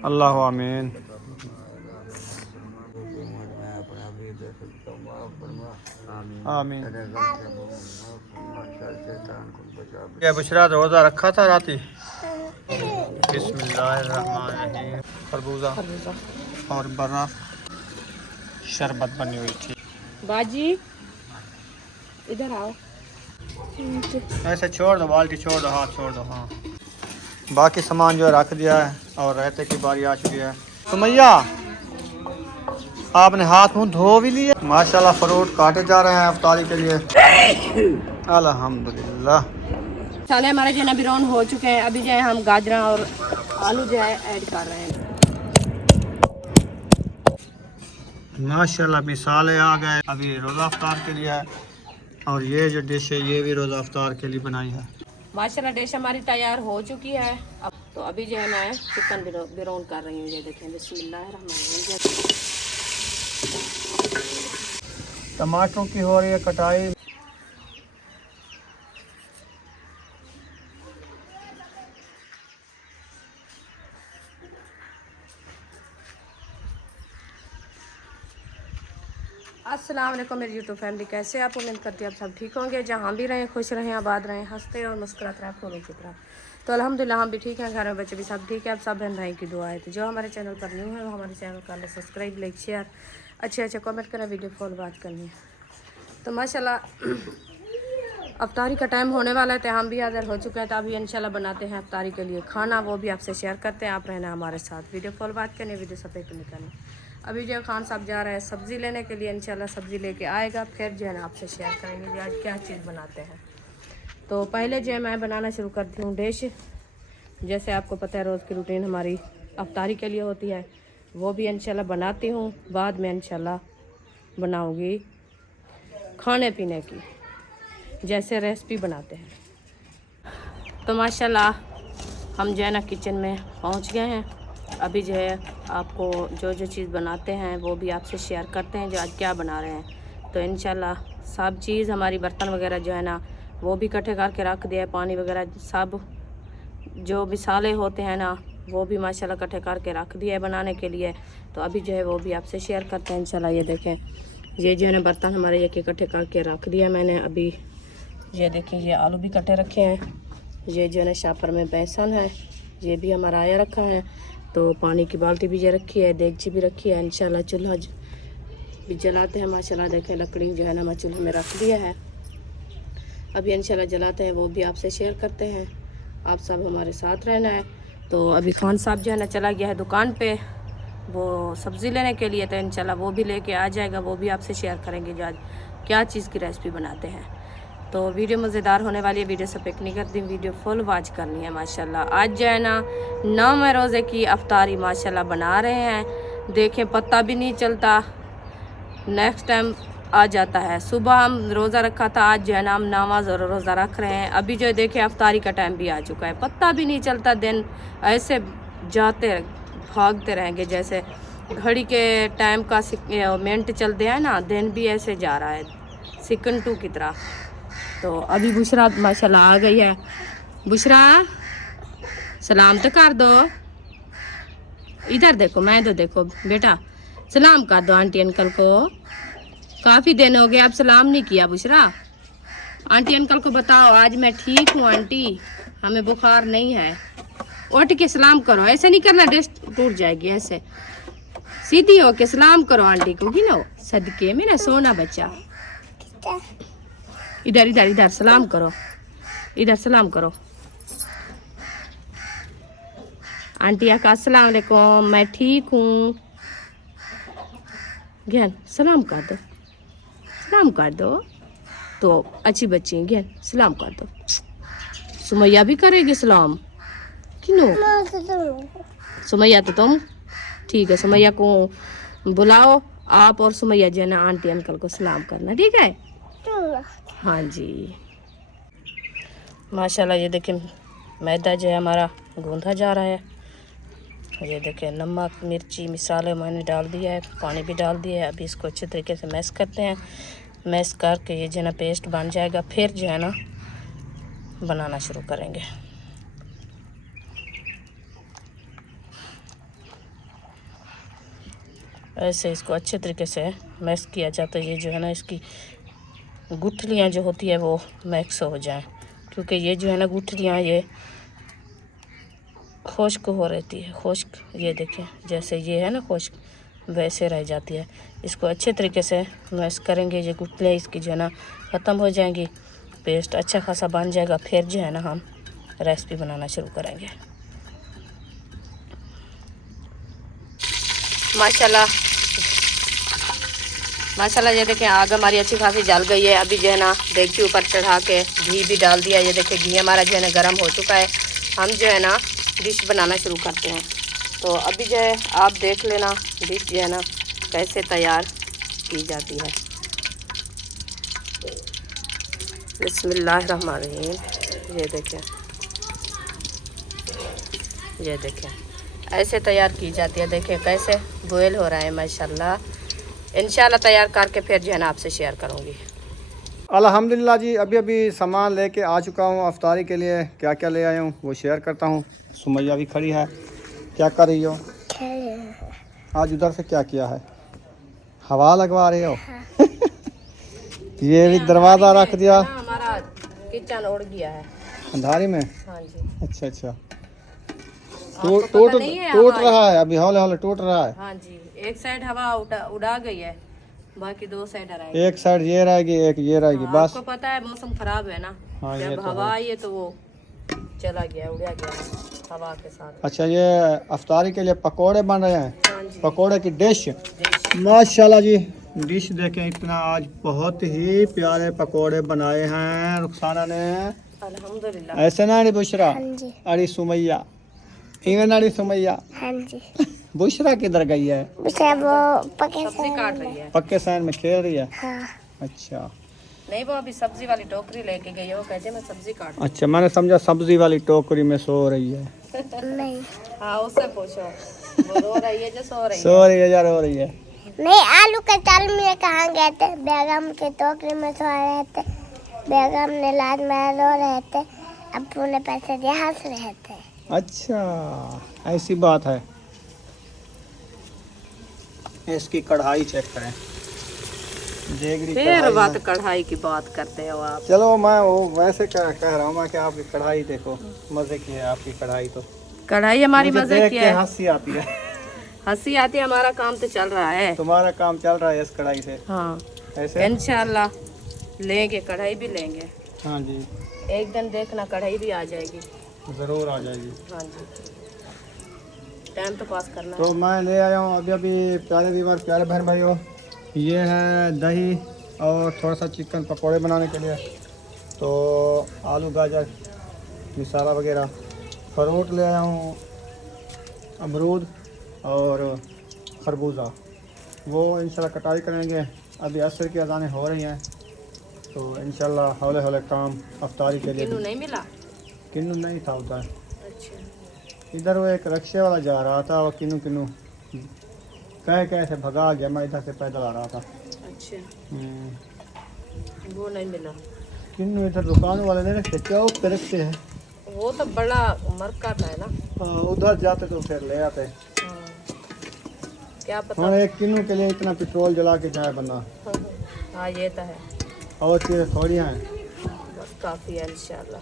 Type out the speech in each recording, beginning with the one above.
अल्लाह आमीन। आमीन। ये बुशरा रोज़ा रखा था राती। बिस्मिल्लाहिर्रहमानिर्रहीम। खरबूजा और बर्फ शरबत बनी हुई थी। बाजी इधर आओ। ऐसे छोड़ दो, बाल्टी छोड़ दो, हाथ छोड़ दो। हाँ, बाकी सामान जो है रख दिया है और रहते की बारी आ चुकी है। सुमैया, आपने हाथ मुंह धो भी लिया? माशाल्लाह, फ्रूट काटे जा रहे हैं अफ्तारी के लिए। अल्हम्दुलिल्लाह। साले हमारे जो है ब्राउन हो चुके हैं। अभी जो है हम गाजरा और आलू जो है ऐड कर रहे हैं। माशाल्लाह मिसाले आ गए। अभी रोज़ा अफ्तार के लिए है और ये जो डिश है ये भी रोज़ा अफ्तार के लिए बनाई है। माशाल्लाह डिश हमारी तैयार हो चुकी है। अब तो अभी जो है मैं चिकन ब्राउन कर रही हूँ। ये देखें, बिस्मिल्लाहिर्रहमानिर्रहीम। टमाटरों की हो रही है कटाई। अस्सलाम वालेकुम मेरी यूट्यूब फैमिली, कैसे आप? उम्मीद करती है आप सब ठीक होंगे। जहाँ भी रहें खुश रहें, आबाद रहें, हंसते और मुस्कुराते रहें फूलों की तरह। तो अल्हम्दुलिल्लाह हम भी ठीक हैं, घर में बच्चे भी सब ठीक है। आप सब बहन भाई की दुआ है। तो जो हमारे चैनल पर न्यू है वो हमारे चैनल का सब्सक्राइब, लाइक, शेयर, अच्छे कमेंट करें, वीडियो फॉलो बात करनी है। तो माशाल्लाह अफ्तारी का टाइम होने वाला है तो हम भी हाज़िर हो चुके हैं। तो अभी इंशाल्लाह बनाते हैं अफ्तारी के लिए खाना, वो भी आपसे शेयर करते हैं। आप रहना हमारे साथ, वीडियो फॉलो बात करनी, वीडियो सफ़ेद करनी। अभी जो खान साहब जा रहे हैं सब्ज़ी लेने के लिए। इंशाल्लाह सब्ज़ी लेके आएगा, फिर जो है ना आपसे शेयर करेंगे कि आज क्या चीज़ बनाते हैं। तो पहले जो है मैं बनाना शुरू करती हूँ डिश। जैसे आपको पता है रोज़ की रूटीन हमारी अफ्तारी के लिए होती है, वो भी इंशाल्लाह बनाती हूँ। बाद में इंशाल्लाह बनाऊँगी खाने पीने की, जैसे रेसिपी बनाते हैं। तो माशाल्लाह हम जो है ना किचन में पहुँच गए हैं। अभी जो है आपको जो जो चीज़ बनाते हैं वो भी आपसे शेयर करते हैं, जो आज क्या बना रहे हैं। तो इंशाल्लाह सब चीज़ हमारी बर्तन वगैरह जो है ना वो भी इकट्ठे करके रख दिया है। पानी वगैरह सब जो मिसाले होते हैं ना वो भी माशाल्लाह इकट्ठे करके रख दिया है बनाने के लिए। तो अभी जो है वो भी आपसे शेयर करते हैं इंशाल्लाह। ये देखें, ये जो है ना बर्तन हमारे एक इकट्ठे करके रख दिया मैंने। अभी ये देखें, ये आलू भी कटे रखे हैं। ये जो है ना शापर में बेसन है, ये भी हमारा आया रखा है। तो पानी की बाल्टी भी ये रखी है, देगची भी रखी है। इंशाल्लाह चूल्हा भी जलाते हैं। माशाल्लाह देखें लकड़ी जो है ना मैं चूल्हे में रख दिया है। अभी इंशाल्लाह जलाते हैं, वो भी आपसे शेयर करते हैं। आप सब हमारे साथ रहना है। तो अभी खान साहब जो है ना चला गया है दुकान पे वो सब्ज़ी लेने के लिए। तो इंशाल्लाह वो भी लेके आ जाएगा, वो भी आपसे शेयर करेंगे जो आज क्या चीज़ की रेसिपी बनाते हैं। तो वीडियो मज़ेदार होने वाली है, वीडियो से पिक नहीं करती, वीडियो फुल वॉच करनी है। माशाल्लाह आज जो है ना 9वें रोज़े की अफ्तारी माशाल्लाह बना रहे हैं। देखें पता भी नहीं चलता, नेक्स्ट टाइम आ जाता है। सुबह हम रोज़ा रखा था, आज जो है ना हम नमाज और रोज़ा रख रहे हैं। अभी जो है देखें अफ्तारी का टाइम भी आ चुका है, पता भी नहीं चलता। दिन ऐसे जाते भागते रहेंगे जैसे घड़ी के टाइम का मिनट चलते हैं ना, दिन भी ऐसे जा रहा है सेकंड टू की तरह। तो अभी बुशरा माशाल्लाह आ गई है। बुशरा सलाम तो कर दो, इधर देखो, मैं तो देखो बेटा, सलाम कर दो आंटी अंकल को। काफ़ी दिन हो गए आप सलाम नहीं किया बुशरा। आंटी अंकल को बताओ आज मैं ठीक हूँ आंटी, हमें बुखार नहीं है। उठ के सलाम करो, ऐसे नहीं करना, डेस्ट टूट जाएगी। ऐसे सीधी हो के सलाम करो आंटी को, गिनो सदके में ना सोना बच्चा। इधर इधर इधर सलाम करो, इधर सलाम करो। आंटी का अस्सलाम वालेकुम, मैं ठीक हूँ। ज्ञान सलाम कर दो, सलाम कर दो। तो अच्छी बच्ची है ज्ञान, सलाम कर दो। सुमैया भी करेगी सलाम, क्यों? सुमैया तो तुम ठीक है। सुमैया को बुलाओ आप और सुमैया जो है ना आंटी अंकल को सलाम करना, ठीक है? हाँ जी। माशाल्लाह ये देखें मैदा जो है हमारा गूंधा जा रहा है। ये देखें नमक मिर्ची मिसाले मैंने डाल दिया है, पानी भी डाल दिया है। अभी इसको अच्छे तरीके से मैश करते हैं। मैश करके ये जो है ना पेस्ट बन जाएगा, फिर जो है ना बनाना शुरू करेंगे। ऐसे इसको अच्छे तरीके से मैश किया जाता है। ये जो है ना इसकी गुठलियाँ जो होती है वो मैक्स हो जाए, क्योंकि ये जो है ना गुठलियाँ ये खुश्क हो रहती है, खुश्क। ये देखें जैसे ये है ना खुश्क, वैसे रह जाती है। इसको अच्छे तरीके से मैश करेंगे, ये गुठलियाँ इसकी जो है ना ख़त्म हो जाएंगी, पेस्ट अच्छा खासा बन जाएगा। फिर जो है ना हम रेसिपी बनाना शुरू करेंगे। माशाल्लाह माशाल्लाह, ये देखें आग हमारी अच्छी खासी जल गई है। अभी जो है ना देगची ऊपर चढ़ा के घी भी डाल दिया। ये देखें घी हमारा जो है ना गर्म हो चुका है। हम जो है ना डिश बनाना शुरू करते हैं। तो अभी जो है आप देख लेना डिश जो है ना कैसे तैयार की जाती है। बिस्मिल्लाहिर्रहमानिर्रहीम। ये देखें ऐसे तैयार की जाती है। देखें कैसे बॉयल हो रहा है माशाल्लाह। इंशाल्लाह तैयार करके फिर जो है ना आपसे शेयर करूँगी। अल्हम्दुलिल्लाह जी, अभी अभी सामान लेके आ चुका हूँ अफ्तारी के लिए। क्या क्या ले आया हूँ वो शेयर करता हूँ। सुमैया भी खड़ी है। क्या कर रही हो? आज उधर से क्या किया है? हवा लगवा रही हो? ये भी दरवाज़ा रख दिया। हमारा किचन उड़ गया है अंधारी में। हाँ जी। अच्छा अच्छा, टूट रहा है अभी, हौले हौले टूट रहा है। हाँ जी, एक साइड हवा उड़ा गई है, बाकी दो साइड रहेगी। एक साइड ये रहेगी, एक ये रहेगी। हाँ, बस आपको पता है मौसम खराब है ना। हाँ, जब तो हवा आई है तो वो चला गया, उड़ा गया हवा के साथ। अच्छा, ये अफ्तारी के लिए पकोड़े बन रहे हैं। हाँ जी। पकोड़े की डिश माशाल्लाह जी। डिश देखें, इतना आज बहुत ही प्यारे पकोड़े बनाए हैं रुखसाना ने। अल्हम्दुलिल्लाह। ऐसे ना अड़ी बुशरा, हाँ जी। अड़ी सुमैया, इवन अड़ी सुमैया। हाँ जी। बुशरा किधर गई है? उसे वो पके सब्जी काट रही है। पक्के सैन में खेल रही है। हाँ। अच्छा नहीं, वो अभी सब्जी वाली टोकरी लेके गई है। वो कहते मैं सब्जी काट रही अच्छा, मैंने समझा सब्जी वाली टोकरी में सो रही है। नहीं हूँ। हाँ, उससे पूछो। वो रो रही है जो सो रही है। सो रही है या रो रही है? नहीं, आलू के चाल में कहाँ गए थे? बेगम के टोकरी में सो रहे थे। बेगम ने लाद में रो रहे थे। अब्बू ने पैसे दिए, हंस रहे थे। अच्छा ऐसी बात है। इसकी कढ़ाई चेक करें। देगरी फिर कढ़ाई बात में। कढ़ाई की बात करते हो आप। चलो मैं वो वैसे कह रहा हूँ मैं कि आपकी कढ़ाई देखो, मजे की है आपकी कढ़ाई। तो कढ़ाई हमारी मुझे मजे देख की के है, हंसी आती है। हंसी आती है। हमारा काम तो चल रहा है। तुम्हारा काम चल रहा है इस कढ़ाई से। हाँ, ऐसे इंशाल्लाह लेंगे, कढ़ाई भी लेंगे। हाँ जी, एक दिन देखना कढ़ाई भी आ जाएगी। ज़रूर आ जाएगी। हाँ जी, टाइम तो पास करना तो मैं ले आया हूँ अभी अभी प्यारे व्यूअर, प्यारे बहन भाइयों, ये है दही और थोड़ा सा चिकन पकोड़े बनाने के लिए। तो आलू गाजर मसाला वगैरह, फ्रूट ले आया हूँ, अमरूद और खरबूजा। वो इंशाल्लाह कटाई करेंगे। अभी असर की अज़ानें हो रही हैं, तो इंशाल्लाह हौले हौले काम अफ्तारी के लिए। किन्नू नहीं मिला? किन्नू नहीं था उधर। अच्छा, इधर वो एक रिक्शे वाला जा रहा था, वो किन्नू किन्नू कह से भगा गया। मैं इधर से पैदल आ रहा था। अच्छा, वो नहीं मिला। किन्नू इधर दुकान वाले नहीं रखते, चौक पे रखते हैं। वो तो बड़ा मरका था ना। हाँ, उधर जाते तो फिर ले आते। हाँ, क्या पता। हाँ, एक किन्नू के लिए इतना पेट्रोल जला के जाए बंदा। हाँ, ये तो है। और चीज़ें थोड़ी हैं, बस काफ़ी है इंशाल्लाह।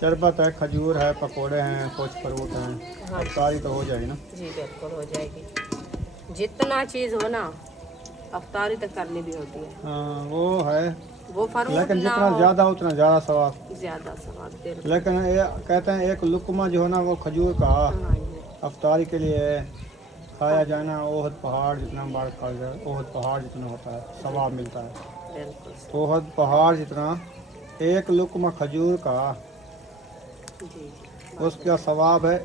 शरबत है, खजूर है, पकोड़े हैं, कुछ फ्रूट हैं। हाँ अफ्तारी तो हो जाएगी ना। जी बिल्कुल हो जाएगी। जितना चीज़ हो ना अफ्तारी तक करनी भी होती है। हाँ वो है, वो फरूट लेकिन ना जितना हो, ज़्यादा उतना ज़्यादा सवाब। ज़्यादा सवाब बिल्कुल। लेकिन ये कहते हैं एक लुकमा जो है ना वो खजूर का हाँ जी, अफ्तारी के लिए खाया जाए ना, ओहद पहाड़ जितना बड़ा खा जाए, ओहद पहाड़ जितना होता है, सवाब मिलता है। बिल्कुल ओहद पहाड़ जितना एक लुकमा खजूर का, जी। उसका सवाब है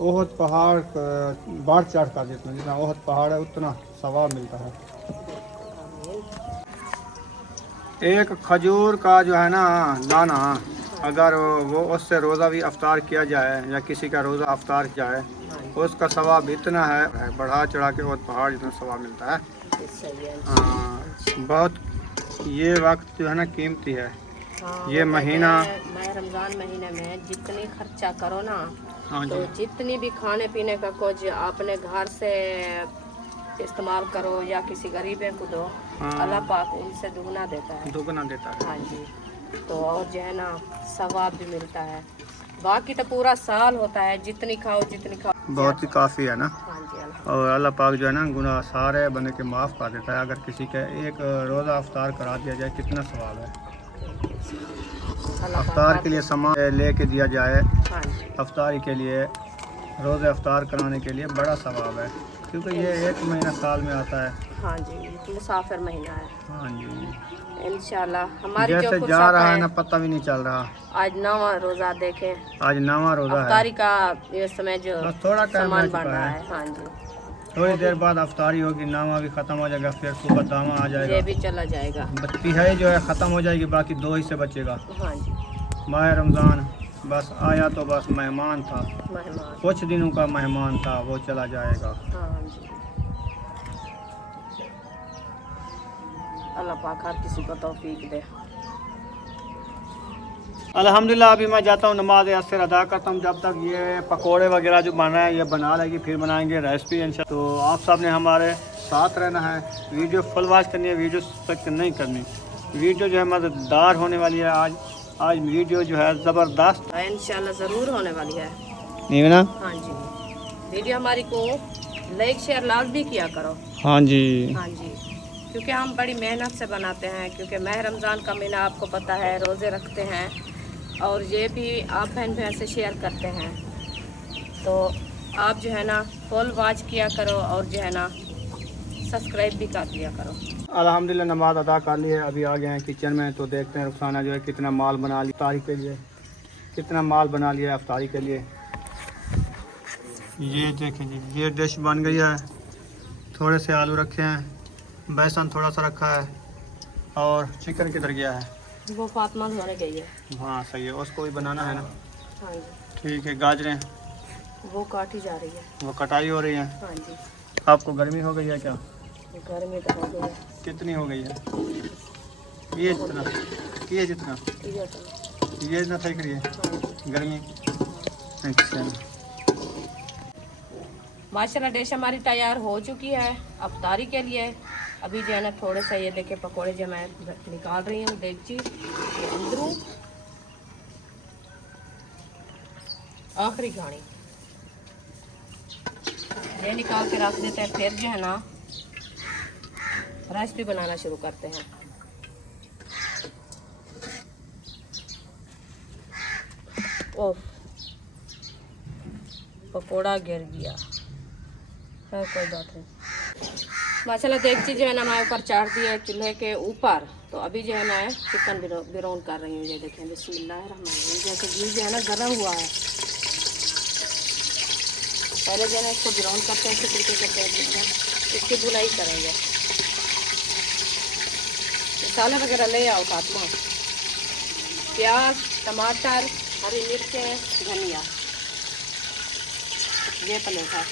ओहद पहाड़ बढ़ चढ़ का जितना, जितना ओहद पहाड़ है उतना सवाब मिलता है। एक खजूर का जो है ना दाना, अगर वो उससे रोज़ा भी अफ्तार किया जाए या किसी का रोज़ा अफ्तार जाए, उसका सवाब इतना है, बढ़ा चढ़ा के ओहद पहाड़ जितना सवाब मिलता है। सही है। हाँ, बहुत ये वक्त जो है ना कीमती है। हाँ, ये वो महीना कहते हैं, मैं रमज़ान महीने में जितनी खर्चा करो ना, हाँ तो जी, जितनी भी खाने पीने का कुछ अपने घर से इस्तेमाल करो या किसी गरीब को दो, हाँ। अल्लाह पाक उनसे दुगना देता है। दुगना देता है। हाँ जी। तो और जो है ना सवाब भी मिलता है। बाकी तो पूरा साल होता है, जितनी खाओ बहुत ही काफ़ी है ना। हाँ जी अल्लाह। और अल्लाह पाक जो है ना गुनाह सारे बंदे के माफ़ कर देता है। अगर किसी के एक रोज़ा अफ्तार करा दिया जाए कितना सवाब है। अल्लाह अफ्तार पाक के लिए सामान लेके दिया जाए, हाँ जी अफ्तारी के लिए, रोज़े अफ्तार कराने के लिए बड़ा सवाब है, क्योंकि ये एक महीना साल में आता है। हाँ जी, मुसाफिर महीना है। हाँ जी। इंशाल्लाह हमारी जो जैसे फुर्सत जा रहा है है, ना पता भी नहीं चल रहा। आज 9वां रोज़ा देखें, आज 9वां रोज़ा है। अफ्तारी का ये समय जो बस थोड़ा टाइम सामान रह बन चुका रहा है। है। हाँ जी, थोड़ी देर बाद अफ्तारी होगी, 9वां भी ख़त्म हो जाएगा, फिर सुबह दामा आ ये जाएगा। भी चला जाएगा। तिहाई जो है ख़त्म हो जाएगी, बाकी 2 ही से बचेगा। हाँ जी, माह रमज़ान बस आया तो बस मेहमान था, मेहमान। कुछ दिनों का मेहमान था, वो चला जाएगा। हाँ जी, अल्लाह पाक हर किसी को तौफीक दे। अल्हम्दुलिल्लाह अभी मैं जाता हूँ नमाज असर अदा करता हूँ। जब तक ये पकोड़े वगैरह जो बन रहे हैं ये बना लेगी, फिर बनाएंगे रेसिपी इंशाल्लाह। तो आप सब ने हमारे साथ रहना है, वीडियो फुल वॉच करनी है, वीडियो स्किप नहीं करनी। वीडियो जो है मज़ेदार होने वाली है। आज वीडियो जो है ज़बरदस्त इंशाल्लाह ज़रूर होने वाली है। नहीं ना। हाँ जी, वीडियो हमारी को लाइक शेयर लाजमी किया करो। हाँ जी। हाँ जी, क्योंकि हम बड़ी मेहनत से बनाते हैं, क्योंकि माह रमज़ान का महीना आपको पता है, रोज़े रखते हैं और ये भी आप बहन बहन से शेयर करते हैं। तो आप जो है ना फुल वॉच किया करो और जो है ना सब्सक्राइब भी कर दिया करो। अल्हम्दुलिल्लाह नमाज अदा कर ली है, अभी आ गए हैं किचन में। तो देखते हैं रुखसाना जो है कितना माल बना लिया अफ्तारी के लिए, कितना माल बना लिया अफ्तारी के लिए। ये देखें जी, ये डिश बन गई है। थोड़े से आलू रखे हैं, बेसन थोड़ा सा रखा है, और चिकन किधर गया है? वो फातिमा धोने गई है। हाँ सही है, उसको भी बनाना है ना। हाँ जी, ठीक है। गाजरें वो काटी जा रही है। वो कटाई हो रही है। हाँ जी, आपको गर्मी हो गई है क्या? गर्मी तो हो गई है। कितनी हो गई है? ये जितना ये जितना ये तो ये इतना फेंक रही है हाँ जी। गर्मी। अच्छा, माशाल्लाह डिश हमारी तैयार हो चुकी है अफ्तारी के लिए। अभी जो है ना थोड़े से ये देखे पकोड़े जो मैं निकाल रही हूँ देगची के अंदरों। आखिरी घानी ये निकाल के रख देते हैं, फिर जो है ना रेसिपी बनाना शुरू करते हैं। ओह, पकोड़ा गिर गया है, कोई बात नहीं। माशाल्लाह देगची जो है ना मैं ऊपर चाड़ दिया है चूल्हे के ऊपर। तो अभी जो है ना चिकन बिरौन कर रही हूँ। ये देखें, बिस्मिल्लाहिर्रहमानिर्रहीम। जैसे घी जो है ना गर्म हुआ है, पहले जो है ना इसको बिरौन करते हैं, इसी तरीके से इसकी धुलाई करेंगे। मसाले वगैरह ले आओ फातिमा, प्याज, टमाटर, हरी मिर्चें, धनिया, ये प्लेट है।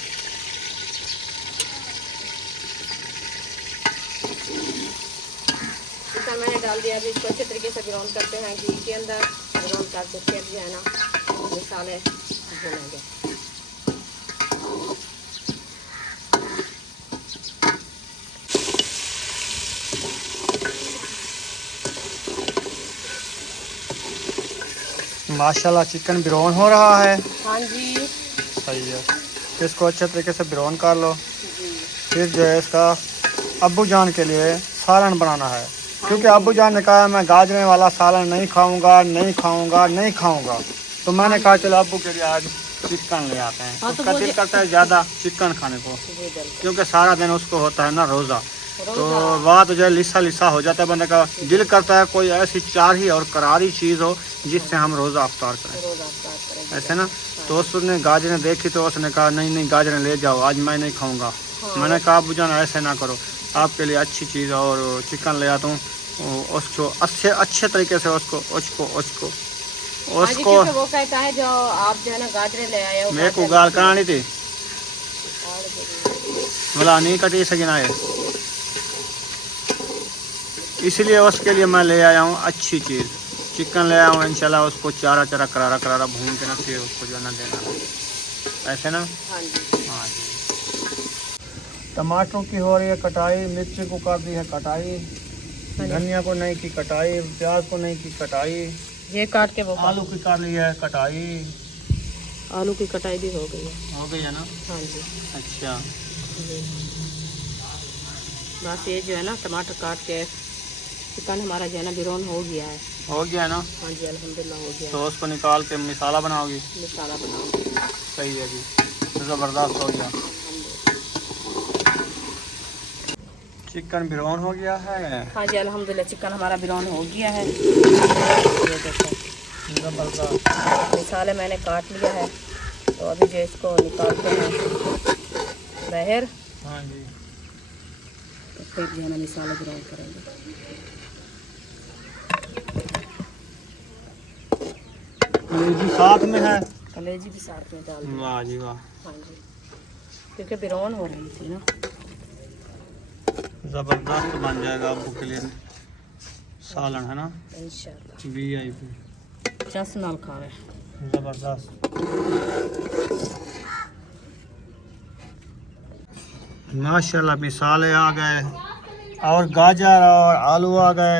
इसका मैंने डाल दिया। अभी इसको अच्छे तरीके से ब्राउन करते हैं घी के अंदर। ब्राउन करके फिर जो है ना मसाले भूनेंगे। माशाल्लाह चिकन ब्राउन हो रहा है। हाँ जी, सही है। इसको अच्छे तरीके से ब्राउन कर लो। जी फिर जो है इसका अब्बू जान के लिए सालन बनाना है, क्योंकि अब्बू जान ने कहा मैं गाजरें वाला सालन नहीं खाऊंगा, नहीं खाऊंगा, नहीं खाऊंगा। तो मैंने कहा चलो अब्बू के लिए आज चिकन ले आते हैं। हाँ, तो उसका वो दिल करता है ज़्यादा चिकन खाने को, जी बिल्कुल। क्योंकि सारा दिन उसको होता है ना रोज़ा। तो बात जो है लिसा लिसा हो जाता है, बंदे का दिल करता है कोई ऐसी चाही और करारी चीज़ हो जिससे हम रोज़ा अफ्तार करें, रोज़ अफ्तार करेंगे। ऐसे ना। तो उसने गाजरें देखी तो उसने कहा नहीं नहीं गाजरें ले जाओ, आज मैं नहीं खाऊंगा। मैंने कहा अब्बू जान ऐसे ना करो, आपके लिए अच्छी चीज़ और चिकन ले आता हूँ। उसको अच्छे तरीके से उसको वो कहता है जो आप जो है ना गाजरे ले आए हो, मेरे को गाल करानी थी, बोला नहीं कटी सकिना है, इसलिए उसके लिए मैं ले आया हूँ अच्छी चीज़। चिकन ले आया हूँ इंशाल्लाह। उसको चारा करारा भून के ना फिर उसको जो है ना देना, ऐसे ना। हाँ जी। हाँ जी। टमाटरों की हो रही है कटाई, मिर्ची को कर दी है कटाई, धनिया को नहीं की कटाई, प्याज को नहीं की कटाई, ये काट के वो आलू की कर ली है कटाई। आलू की कटाई भी हो गई है। हो गई है ना? हाँ जी। अच्छा। बस ये जो है ना टमाटर काट के चिकन हमारा जो है ना बिरौन हो गया है। हो गया है ना? हाँ जी अल्हम्दुलिल्लाह हो गया। तो उसको निकाल के मसाला बनाओगी? मसाला बनाओ। सही है जी, ज़बरदस्त हो गया। चिकन बिरौन हो गया है। हाँ जी अल्हम्दुलिल्लाह चिकन हमारा बिरौन हो गया है। ये देखो ज़बरदस्त। मसाले मैंने काट लिया है, तो अभी जो इसको निकालते हैं बाहर, हाँ जी। तो फिर जो है ना मसाला बिरौन करेंगे। कलेजी साथ में है? कलेजी भी साथ में डाल दें। वाह जी वाह। हाँ जी, क्योंकि बिरौन हो रही थी ना। ज़बरदस्त बन जाएगा आपको के लिए सालन, है ना? इंशाल्लाह VIP चस नाल खावे। ज़बरदस्त। माशाल्लाह मिसाले आ गए और गाजर और आलू आ गए।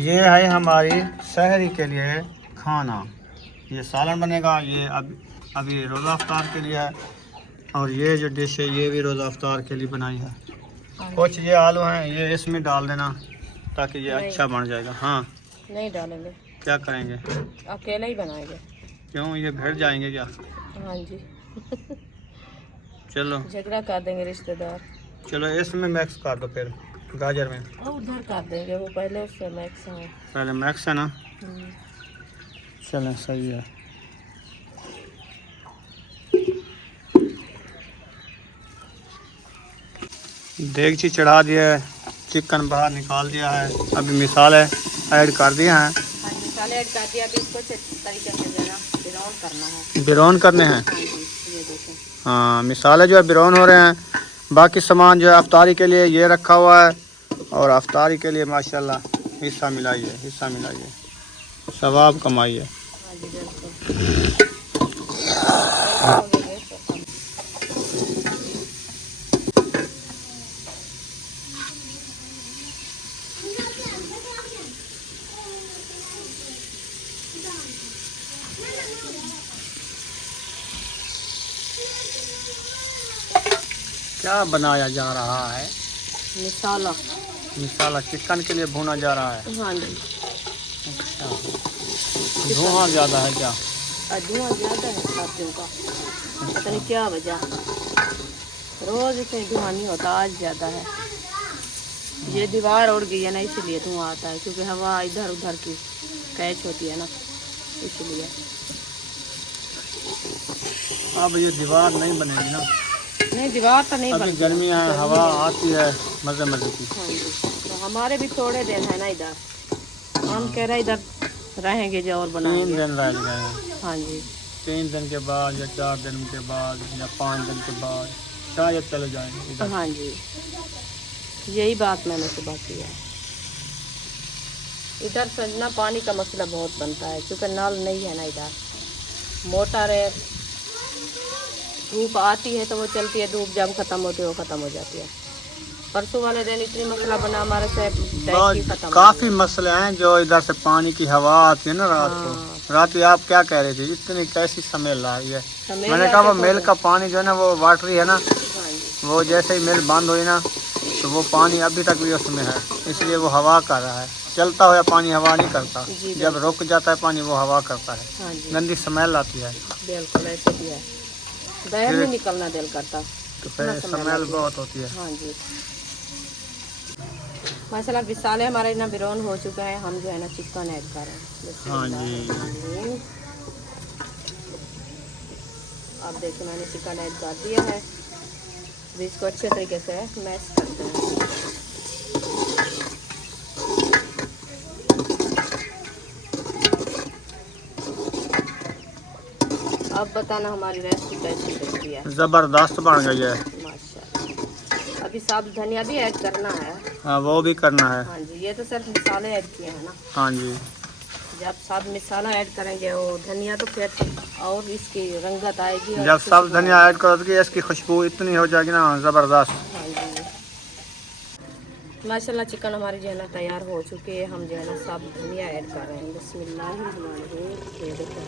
ये है हमारी शहरी के लिए खाना। ये सालन बनेगा। ये अभी रोज़ा अफ्तार के लिए है, और ये जो डिश है ये भी रोज़ा अफ्तार के लिए बनाई है। कुछ ये आलू हैं, ये इसमें डाल देना ताकि ये अच्छा बन जाएगा। हाँ नहीं डालेंगे, क्या करेंगे? अकेले ही बनाएंगे। क्यों, ये भिड़ जाएंगे क्या? हाँ जी चलो झगड़ा कर देंगे रिश्तेदार। चलो इसमें मिक्स कर दो फिर गाजर में। और उधर कर देंगे, वो पहले उससे मैक्स है। पहले मिक्स है ना? चलो सही है। देगची चढ़ा दिया है, चिकन बाहर निकाल दिया है, अभी मिसाले ऐड कर दिए हैं। हाँ जी मसाले ऐड कर दिया, अभी इसको अच्छे तरीके से जो है ना बिरौन करना है। बिरौन करने हैं? हाँ जी ये देखें। हाँ मिसाले जो है बिरौन हो रहे हैं। बाकी सामान जो है अफ्तारी के लिए ये रखा हुआ है, और अफ्तारी के लिए माशाल्लाह हिस्सा मिलाइए, हिस्सा मिलाइए, सवाब कमाइए। हाँ जी बिल्कुल। क्या बनाया जा रहा है? मसाला। मिसाला चिकन के लिए भुना जा रहा है। हाँ जी। अच्छा, धुआं ज़्यादा है क्या? धुआं ज़्यादा है सब्जियों का, पता नहीं क्या वजह। रोज़ कहीं धुआं नहीं होता, आज ज़्यादा है। ये दीवार उड़ गई है ना, इसलिए धुआं आता है, क्योंकि हवा इधर उधर की कैच होती है ना, इसलिए। अब ये दीवार नहीं बनेगी ना? नहीं दीवार तो नहीं अभी बनती। गर्मी है, हवा आती है मज़े मज़े की। हाँ जी, तो हमारे भी थोड़े दिन है ना इधर, हम कह रहे इधर रहेंगे जो और 3 बनाएंगे। दिन रह गए हैं। हाँ जी 3 दिन के बाद या 4 दिन के बाद या 5 दिन के बाद शायद चले जाएंगे इधर। हाँ जी, यही बात मैंने सुबह की है। इधर सजना पानी का मसला बहुत बनता है, क्योंकि नल नहीं है ना इधर, मोटर है। धूप आती है तो वो चलती है, धूप जब ख़त्म होती है वो ख़त्म हो जाती है। परसों वाले दिन इतनी मसला बना हमारे से, टैंकी खत्म। काफ़ी मसले हैं जो इधर से पानी की हवा आती है ना रात को। रात को आप क्या कह रहे थे, इतनी कैसी स्मेल आ रही है? मैंने कहा वो मिल का पानी जो है ना, वो वाटरी है ना, वो जैसे ही मिल बंद हुई ना तो वो पानी अभी तक भी उसमें है, इसलिए वो हवा कर रहा है। चलता हुआ पानी हवा नहीं करता, जब रुक जाता है पानी वो हवा करता है। हाँ जी गंदी स्मेल आती है। बिल्कुल ऐसे भी है, बाहर नहीं निकलना दिल करता, तो फिर स्मेल बहुत होती है। हाँ जी माशाल्लाह विसाले हमारे ना बिरौन हो चुका है, हम जो है ना चिकन ऐड कर रहे हैं। हाँ जी अब देखिए मैंने चिकन ऐड कर दिया है, अभी इसको अच्छे तरीके से मैश करते हैं। अब बताना हमारी रेसिपी कैसी बनती है। ज़बरदस्त बन गई है माशाल्लाह। अभी साबुत धनिया भी ऐड करना है। हाँ वो भी करना है। हाँ जी, ये तो सिर्फ मसाले ऐड किए हैं ना। हाँ जी, जब सब मसाला ऐड करेंगे वो धनिया, तो फिर और इसकी रंगत आएगी। और जब सब धनिया ऐड करोगे इसकी खुशबू इतनी हो जाएगी ना ज़बरदस्त। हाँ माशाल्लाह चिकन हमारी जो है ना तैयार हो चुकी है। हम जो है ना सब धनिया ऐड कर रहे हैं। बिस्मिल्लाहिर्रहमानिर्रहीम। ये देखो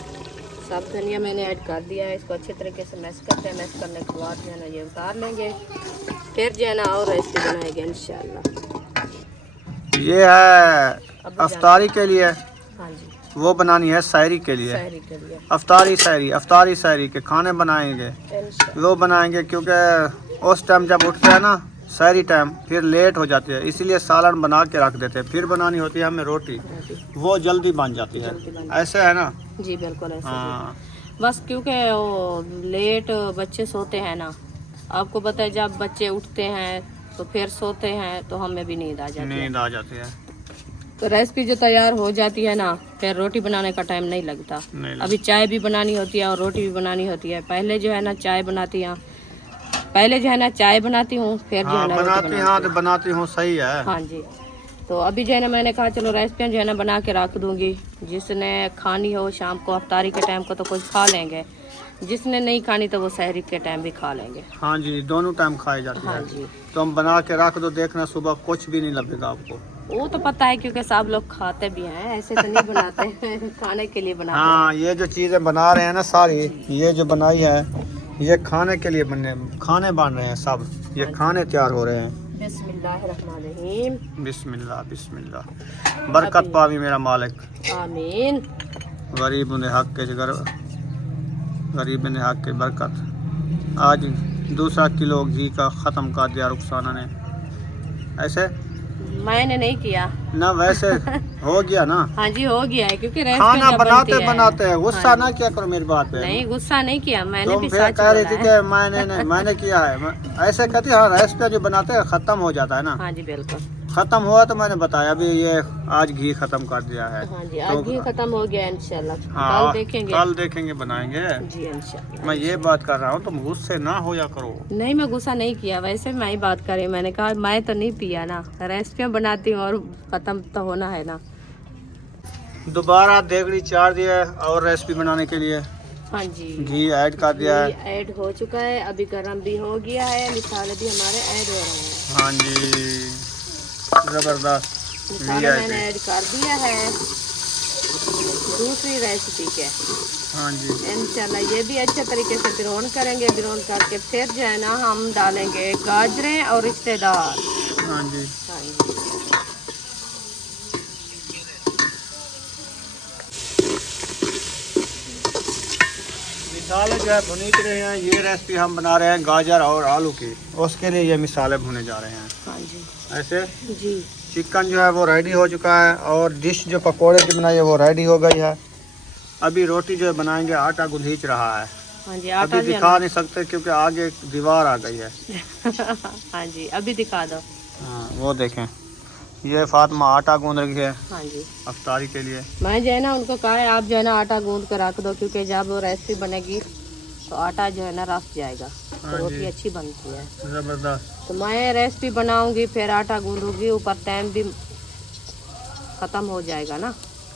सब धनिया मैंने ऐड कर दिया है। इसको अच्छे तरीके से मैश करते हैं। मैश करने के बाद जो है ना ये उतार लेंगे, फिर जो है ना और रेसिपी बनाएंगे इंशाल्लाह। ये है अफ्तारी के लिए, हाँ जी, वो बनानी है सहरी के लिए। सहरी के लिए अफ्तारी सहरी के खाने बनाएंगे, इंशाल्लाह। वो बनाएंगे क्योंकि उस टाइम जब उठते हैं ना सहरी टाइम फिर लेट हो जाती है, इसीलिए सालन बना के रख देते हैं। फिर बनानी होती है हमें रोटी, वो जल्दी बन जाती है। ऐसे है ना? जी बिल्कुल ऐसे हाँ। बस क्योंकि वो लेट बच्चे सोते हैं ना, आपको पता है जब बच्चे उठते हैं तो फिर सोते हैं तो हमें भी नींद आ जाती है। तो रेसिपी जो तैयार हो जाती है ना, फिर रोटी बनाने का टाइम नहीं लगता। अभी चाय भी बनानी होती है और रोटी भी बनानी होती है। पहले जो है ना चाय बनाती हूँ, फिर जो है ना रोटी बनाती हूँ। सही है। हाँ जी। तो अभी जो है ना मैंने कहा चलो रेसिपियाँ जो है ना बना के रख दूंगी, जिसने खानी हो शाम को अफ्तारी के टाइम को तो कुछ खा लेंगे, जिसने नहीं खानी तो वो सहरी के टाइम भी खा लेंगे। हाँ जी, दोनों टाइम खाई जाती है। हाँ जी। तो हम बना के रख दो, देखना सुबह कुछ भी नहीं लगेगा आपको। वो तो पता है क्योंकि सब लोग खाते भी हैं, ऐसे तो नहीं बनाते हैं खाने के लिए बनाते हाँ, ये जो चीज़ें बना रहे हैं ना सारी, ये जो बनाई है ये खाने के लिए खाने बन रहे हैं सब। ये खाने तैयार हो रहे हैं। बिस्मिल्लाहिर्रहमानिर्रहीम। बिस्मिल्लाह बिस्मिल्लाह। बरकत पावी मेरा मालिक, आमीन। गरीब ने हक के बरकत। आज 2 किलो घी का ख़त्म कर दिया रुखसाना ने। ऐसे मैंने नहीं किया ना, वैसे हो गया ना। हाँ जी हो गया है, क्योंकि खाना बनाते हैं गुस्सा ना किया करो मेरी बात पे। नहीं गुस्सा नहीं किया मैंने, तुम भी फिर सच कह रही बोला थी है। कि मैंने किया है। ऐसे कहती हाँ, रेसिपी जो बनाते हैं खत्म हो जाता है ना। हाँ जी बिल्कुल खत्म हुआ तो मैंने बताया भी ये आज घी खत्म कर दिया है। हाँ जी, आज घी खत्म हो गया इंशाल्लाह। हाँ, कल देखेंगे बनाएंगे जी इंशाल्लाह। मैं ये बात कर रहा हूँ, तुम गुस्से ना हो या करो। नहीं मैं गुस्सा नहीं किया, वैसे मैं ही बात करी। मैंने कहा मैं तो नहीं पिया ना, रेसिपियाँ बनाती हूँ और खत्म तो होना है ना। दोबारा देगड़ी चार दिया है और रेसिपी बनाने के लिए हाँ जी घी ऐड कर दिया है। ऐड हो चुका है, अभी गरम भी हो गया है, मिसाले भी हमारे ऐड हो रहे हैं। हाँ जी, जबरदस्त मिसाले मैंने ऐड कर दिया है दूसरी रेसिपी के। हाँ जी, इंशाल्लाह ये भी अच्छे तरीके से ब्राउन करेंगे। ब्राउन करके फिर जो है ना हम डालेंगे गाजरें और रिश्तेदार। हाँ जी, हाँ जी मिसाले जो है भुनी रहे हैं। ये रेसिपी हम बना रहे हैं गाजर और आलू की, उसके लिए ये मिसाले भुने जा रहे हैं। हाँ जी ऐसे जी। चिकन जो है वो रेडी हो चुका है और डिश जो पकोड़े की बनाई है वो रेडी हो गई है। अभी रोटी जो है बनाएंगे, आटा गूंथ रहा है। हाँ जी आटा अभी दिखा नहीं सकते क्योंकि आगे दीवार आ गई है। हाँ जी अभी दिखा दो। हाँ, वो देखें, ये फातिमा आटा गूंद रही है हाँ जी अफ्तारी के लिए। मैं जो है ना उनको कहा है आप जो है ना आटा गूंद कर रख दो, क्योंकि जब वो रेसिपी बनेगी तो आटा जो है ना रस जाएगा, तो रोटी अच्छी बनती है। जबरदस्त। तो मैं रेसिपी बनाऊंगी फिर आटा गूंदूंगी, ऊपर टाइम भी खत्म हो जाएगा ना।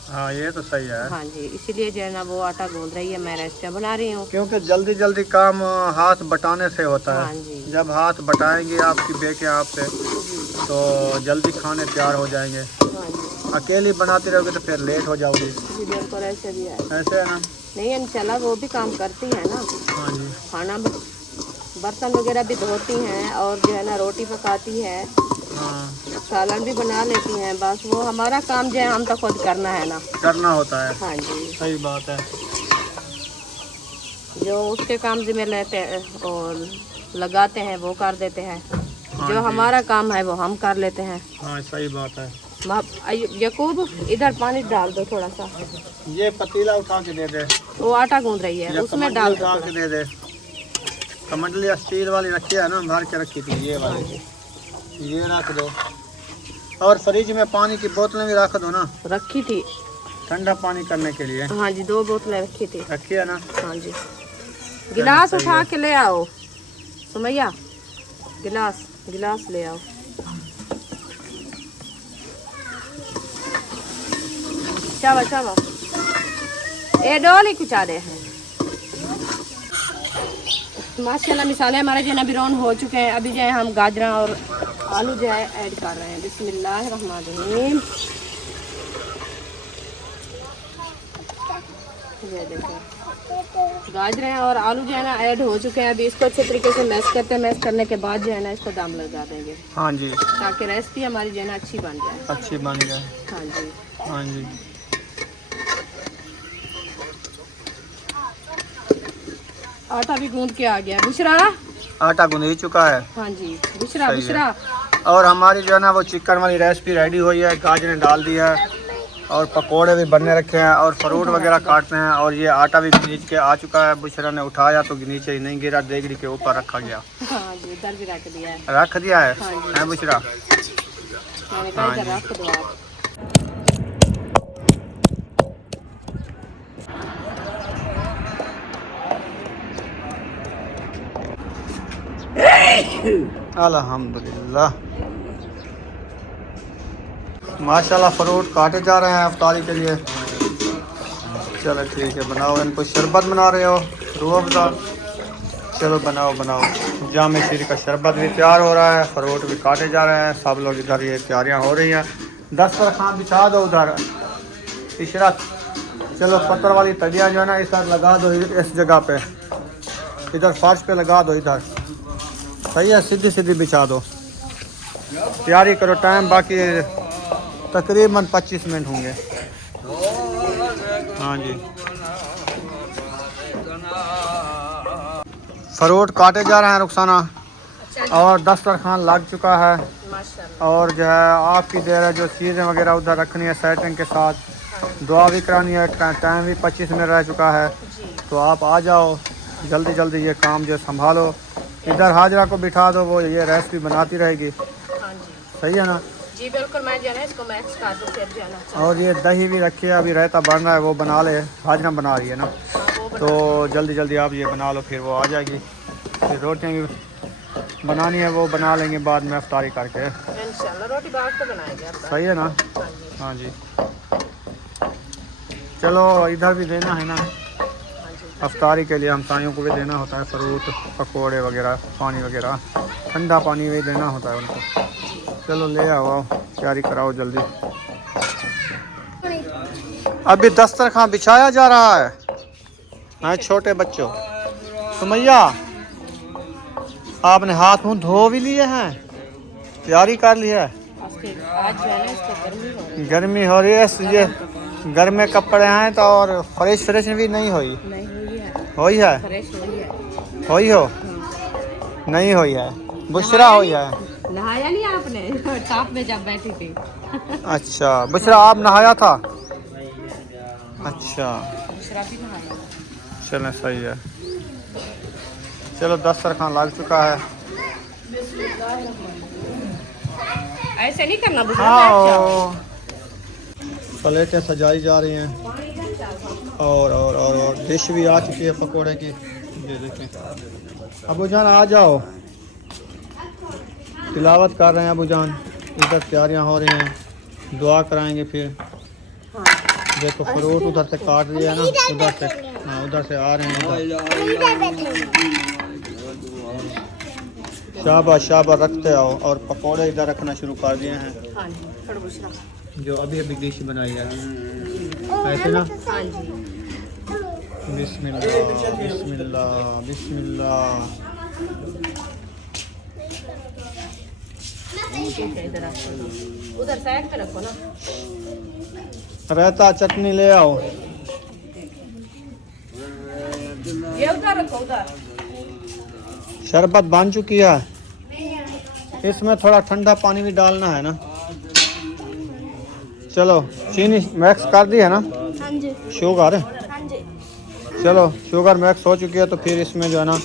हाँ, ये तो सही है। हाँ जी, इसीलिए जो है ना वो आटा गूंद रही है, मैं रेसिपियाँ बना रही हूँ। क्योंकि जल्दी जल्दी काम हाथ बटाने से होता है। हाँ जी जब हाथ बटाएंगे आपकी बेके आपसे तो जल्दी खाने तैयार हो जाएंगे। हाँ जी अकेली बनाती रहोगे तो फिर लेट हो जाओगी। जी बिल्कुल ऐसे भी है। ऐसे है ना? नहीं इंशाल्लाह वो भी काम करती है ना, हाँ जी, खाना बर्तन वगैरह भी धोती हैं और जो है ना रोटी पकाती है, हाँ, सालन भी बना लेती हैं। बस वो हमारा काम जो है हम तो खुद करना है ना, करना होता है। हाँ जी, सही बात है। जो उसके काम जिम्मे लेते हैं और लगाते हैं वो कर देते हैं, हाँ जो जी। हमारा काम है वो हम कर लेते हैं। हाँ, सही बात है। यकूब इधर पानी डाल दो थोड़ा सा, ये पतीला उठा के दे दे, वो आटा गूंद रही है उसमें डाल दो के दे दे। कमंडली स्टील वाली रखी है ना, भर के रखी थी ये वाली, ये रख दो। और फ्रिज में पानी की बोतलें भी रख दो ना, रखी थी ठंडा पानी करने के लिए। हाँ जी 2 बोतलें रखी थी। रखी है ना? हाँ जी, गिलास उठा के ले आओ सुमैया, गिलास ले आओ। चावा ए डोली कुछ आ रहे हैं। माशाल्लाह मिसाले हमारे जो है ना ब्राउन हो चुके हैं। अभी जो है हम गाजरा और आलू जो है ऐड कर रहे हैं। बिस्मिल्लाहिर्रहमानिर्रहीम। ये देखो गाजरें और आलू जो है ना ऐड हो चुके हैं। अभी इसको अच्छे तरीके से मैश करते हैं। मैश करने के बाद जो है ना इसको दम लगा देंगे। हाँ जी, ताकि रेसिपी हमारी जो है ना अच्छी बन जाए। अच्छी बन जाए। हाँ जी, हाँ जी। आटा भी गूंद के आ गया। बुशरा, आटा गूंद ही चुका है। हाँ जी बुशरा, सही है। बुशरा। और हमारी जो है ना वो चिकन वाली रेसिपी रेडी हुई है। गाजरें डाल दी है और पकोड़े भी बनने रखे हैं और फ्रूट वगैरह काटते हैं। और ये आटा भी गनीच के आ चुका है। बुशरा ने उठाया तो नीचे ही नहीं गिरा, देगड़ी के ऊपर रखा गया। हाँ जी, इधर भी रख दिया है। रख दिया है, हाँ जी। है बुशरा? मैंने कहा इधर रख दो आप। अल्हम्दुलिल्लाह, माशाल्लाह फ्रूट काटे जा रहे हैं अफ्तारी के लिए। चलो ठीक है, बनाओ। इनको शरबत बना रहे हो, रूह अफ़ज़ा? चलो बनाओ बनाओ। जाम शीर का शरबत भी तैयार हो रहा है, फ्रूट भी काटे जा रहे हैं। सब लोग इधर ये तैयारियां हो रही हैं। दस्तरखान बिछा दो उधर इशरत। चलो पत्थर वाली तजिया जो है ना इस लगा दो, इस जगह पे, इधर फर्श पे लगा दो। इधर सही है, सीधी सीधी बिछा दो। तैयारी करो। टाइम बाकी तकरीबन 25 मिनट होंगे। हाँ जी, फ्रूट काटे जा रहे हैं रुखसाना और दस्तरखान लग चुका है। माशाल्लाह। और जो है आपकी देर है जो चीज़ें वगैरह उधर रखनी है सेटिंग के साथ, दुआ भी करानी है। टाइम भी 25 मिनट रह चुका है, तो आप आ जाओ जल्दी जल्दी ये काम जो संभालो। इधर हाजरा को बिठा दो, वो ये रेसिपी बनाती रहेगी। हाँ जी, सही है ना? जी बिल्कुल। मैं जो है ना इसको मैक्स कर दूँ फिर जो है ना। और ये दही भी रखी है, अभी रायता बन रहा है, वो बना ले। हाजरा बना रही है ना, तो जल्दी जल्दी आप ये बना लो, फिर वो आ जाएगी। फिर रोटियाँ भी बनानी है, वो बना लेंगे बाद में अफ्तारी करके। इंशाल्लाह रोटी बाद को बनाएंगे आप। सही है ना? हाँ जी। चलो इधर भी देना है ना, अफ्तारी के लिए हमसाइयों को भी देना होता है। फ्रूट, पकोड़े वगैरह, पानी वगैरह, ठंडा पानी भी देना होता है उनको। चलो ले आओ, तैयारी कराओ जल्दी। अभी दस्तरखान बिछाया जा रहा है। हाँ छोटे बच्चों, सुमैया आपने हाथ मुंह धो भी लिए हैं, तैयारी कर ली है? आज जो है ना इसको गर्मी हो रही है। ये गर्म कपड़े हैं तो और फ्रेश फ्रेश भी नहीं हुई। नहीं हुई है, हुई है? फ्रेश हुई है। हुई हो? नहीं हुई है, बुशरा हुई है। नहाया नहीं आपने टॉप में जब बैठी थी? अच्छा बुशरा आप नहाया था? अच्छा बुशरा भी नहाया। चलें सही है। चलो दस्तरखान लग चुका है। ऐसे नहीं करना बुशरा। हाँ, प्लेटें सजाई जा रही हैं और डिश भी आ चुकी है पकोड़े की। ये देखें। अबू जान आ जाओ, तिलावत कर रहे हैं अबू जान। इधर तैयारियां हो रही हैं, दुआ कराएंगे फिर। देखो फ्रूट उधर से काट लिया ना, उधर से। हाँ उधर से आ रहे हैं। शाबाश शाबाश, रखते आओ। और पकोड़े इधर रखना शुरू कर दिए हैं। हाँ जी, थोड़ा बुशरा। जो अभी अभी डिश बनाई है ऐसे ना। हाँ जी। बिस्मिल्लाह बिस्मिल्लाह बिस्मिल्लाह। इधर उधर साइड पे रखो ना। रायता चटनी ले आओ। ये उधर रखो, उधर। शरबत बन चुकी है, इसमें थोड़ा ठंडा पानी भी डालना है ना। चलो चीनी मैक्स कर दी है ना? हाँ जी, शुगर? हाँ जी। चलो शुगर मैक्स हो चुकी है, तो फिर इसमें जो है ना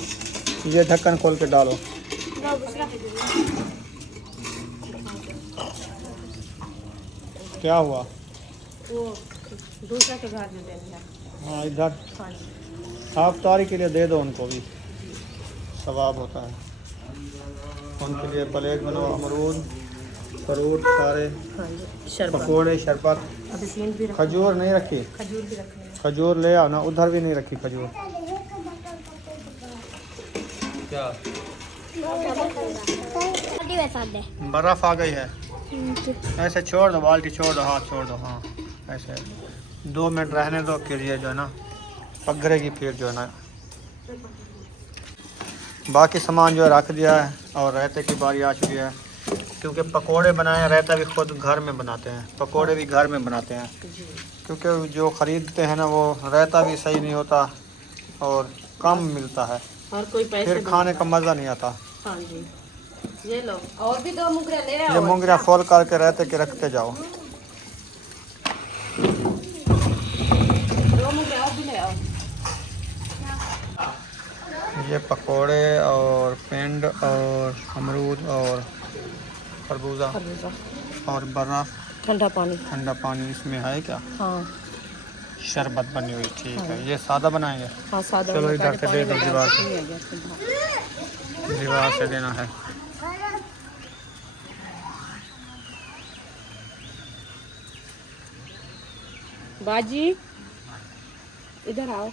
ये ढक्कन खोल के डालो। क्या हुआ? वो दूसरा के घर में देना। हाँ इधर हाँ जी। अफ्तारी के लिए दे दो, उनको भी सवाब होता है। उनके लिए प्लेट बनाओ, अमरूद, फ्रूट सारे, हाँ जी। शरबत, पकोड़े, शरबत। अभी सीन भी रख, खजूर नहीं रखी? खजूर भी रखनी है। खजूर ले आओ ना, उधर भी नहीं रखी खजूर। वो बर्फ़ आ गई है। ऐसे छोड़ दो, बाल्टी छोड़ दो, हाथ छोड़ दो। हाँ ऐसे 2 मिनट रहने दो, फिर ये जो है ना पगड़ेगी, फिर जो है ना बाकी सामान जो है रख दिया है। और रायते की बारी आ चुकी है, क्योंकि पकोड़े बनाए हैं। रायता भी खुद घर में बनाते हैं, पकोड़े भी घर में बनाते हैं, क्योंकि जो ख़रीदते हैं ना वो रायता भी सही नहीं होता और कम मिलता है, और कोई पैसे फिर खाने का मज़ा नहीं आता। हाँ जी, ये लो और भी 2 मुंगरा ले आओ। ये मुंगरा फॉल करके रहते के रखते जाओ। 2 मुंगरा और भी ले आओ। ये पकोड़े और पेंड और अमरूद और खरबूजा और बर्फ़, ठंडा पानी। ठंडा पानी इसमें है क्या? हाँ शरबत बनी हुई, ठीक है। ये सादा बनाएंगे। हाँ सादा। चलो इधर से दे दो, दीवार से, से दीवार से देना है। बाजी इधर आओ।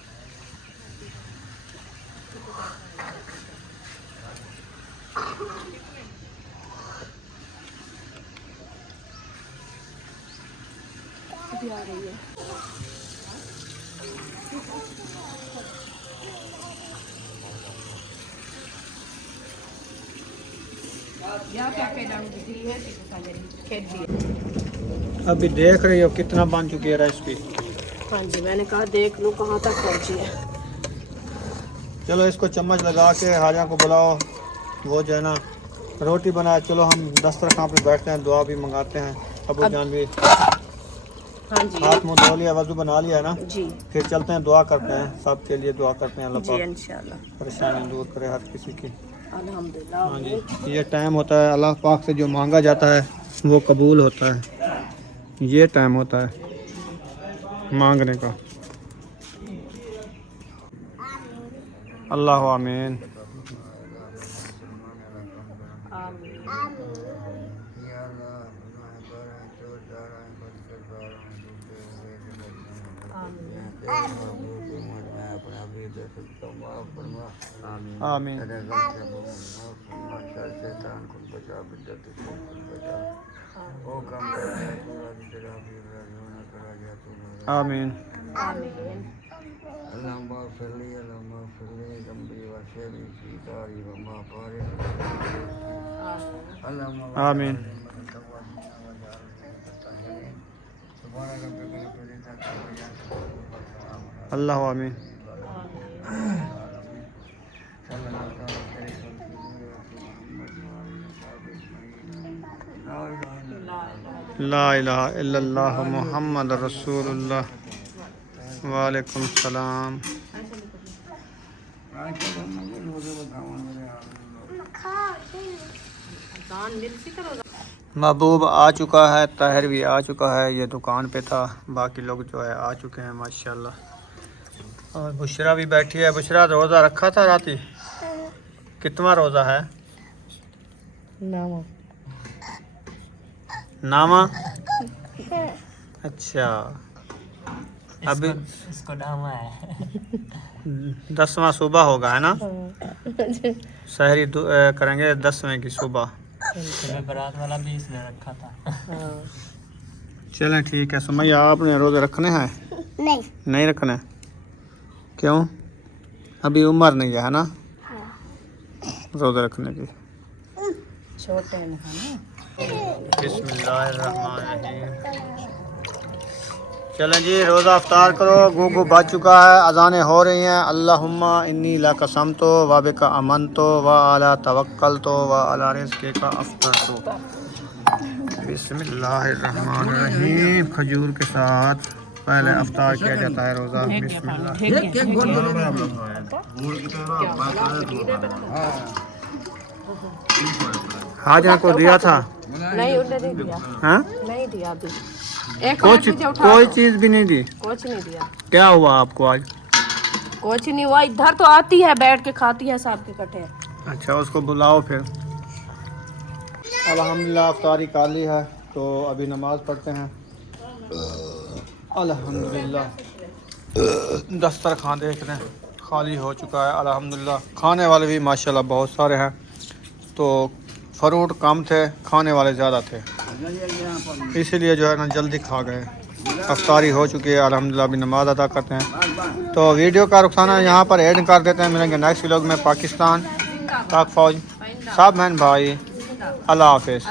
अभी आ रही है। अभी देख रही हो कितना बन चुकी है रेसिपी। हाँ जी, मैंने कहा देख लूँ कहाँ तक पहुँची है। चलो इसको चम्मच लगा के हाजा को बुलाओ, वो जो है ना रोटी बनाए। चलो हम दस्तरखान पे बैठते हैं, दुआ भी मंगाते हैं। अबू जान भी हाँ जी, हाथ मुँह धो लिया, वजू बना लिया है ना जी। फिर चलते हैं, दुआ करते हैं, सबके लिए दुआ करते हैं। अल्लाह जी पाक इंशाल्लाह, परेशानी दूर करे हर किसी की। अल्हम्दुलिल्लाह। हाँ जी, ये टाइम होता है अल्लाह पाक से जो मांगा जाता है वो कबूल होता है। ये टाइम होता है मांगने का। अल्लाह आमीन। आमीन आमीन। आमीन। अल्लाह आमीन। ला इलाहा इल्लल्लाह मुहम्मद रसूलुल्लाह। वालेकुम सलाम। महबूब आ चुका है, ताहिर भी आ चुका है, ये दुकान पे था, बाकी लोग जो है आ चुके हैं माशाल्लाह। और बुशरा भी बैठी है। बुशरा रोज़ा रखा था राती, कितना रोज़ा है? नामा। अच्छा, अभी इसको नामा है। 10वां सुबह होगा है ना? सहरी करेंगे 10वें की सुबह। बारात वाला भी इसने रखा था। चलें ठीक है। सुमैया आपने रोज़े रखने हैं? नहीं नहीं रखने? क्यों? अभी उम्र नहीं है ना रोज़े रखने की। छोटे हैं ना। बिस्मिल्लाहिर्रहमानिर्रहीम। चलें जी, रोज़ा अफ्तार करो। गुगु बज चुका है, अज़ानें हो रही हैं। अल्लाहुम्मा इन्नी ला कसम तो व बिका अमन तो व अला तवक्कल तो व अला रिज़्क़ि का अफ्तर तो। बिस्मिल्लाहिर्रहमानिर्रहीम। खजूर के साथ पहले अफ्तार किया जाता है रोज़ा। बिस्मिल्लाह। हाजा को दिया था? नहीं उन्हें नहीं दिया। हाँ? नहीं दिया अभी। एक कुछ मुझे उठा कोई दो। चीज़ भी नहीं दी? कुछ नहीं दिया। क्या हुआ आपको आज? कुछ नहीं हुआ, इधर तो आती है बैठ के खाती है साहब के कटे। अच्छा, उसको बुलाओ फिर। अल्हम्दुलिल्लाह अफ्तारी कर ली है, तो अभी नमाज पढ़ते हैं। अल्हम्दुलिल्लाह दस्तरखान देख रहे हैं खाली हो चुका है। अल्हम्दुलिल्लाह खाने वाले भी माशाल्लाह बहुत सारे हैं। तो फ्रूट कम थे, खाने वाले ज़्यादा थे, इसीलिए जो है ना जल्दी खा गए। अफ्तारी हो चुकी है, अल्हम्दुलिल्लाह भी नमाज अदा करते हैं। तो वीडियो का रुखसाना यहाँ पर ऐड कर देते हैं। मिलेंगे नेक्स्ट व्लॉग में। पाकिस्तान, पाक फ़ौज, सब बहन भाई, अल्लाह हाफिज़।